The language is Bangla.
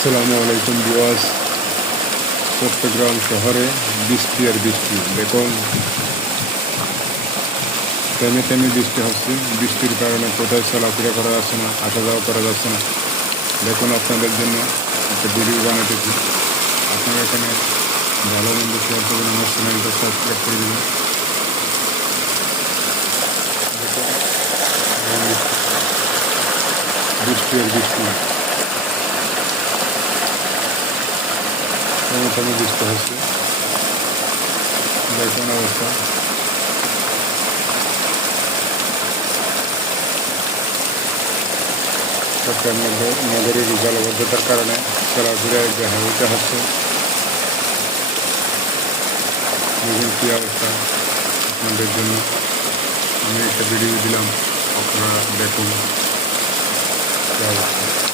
আসসালামু আলাইকুম ভিউয়ার্স। চট্টগ্রাম শহরে বৃষ্টি আর বৃষ্টি। দেখুন, থেমে থেমে বৃষ্টি হচ্ছে। বৃষ্টির কারণে কোথায় চলাফেরা করা যাচ্ছে না, আসা যাওয়া করা যাচ্ছে না। দেখুন, আপনাদের জন্য একটা ভিডিও বানাতেছি। আপনারা এখানে ভালো মন্দ শেয়ার করবেন, আমার চ্যানেলটা সাবস্ক্রাইব করে দেবেন। দেখুন, বৃষ্টি আর বৃষ্টি, থেমে থেমে বৃষ্টি হচ্ছে। দেখুন অবস্থা। চট্টগ্রাম নগরীর জলবদ্ধতার কারণে চলাফেরায় ব্যাহত হচ্ছে। দেখুন কী অবস্থা। আপনাদের জন্য আমি একটা ভিডিও দিলাম, আপনারা দেখুন কী অবস্থা।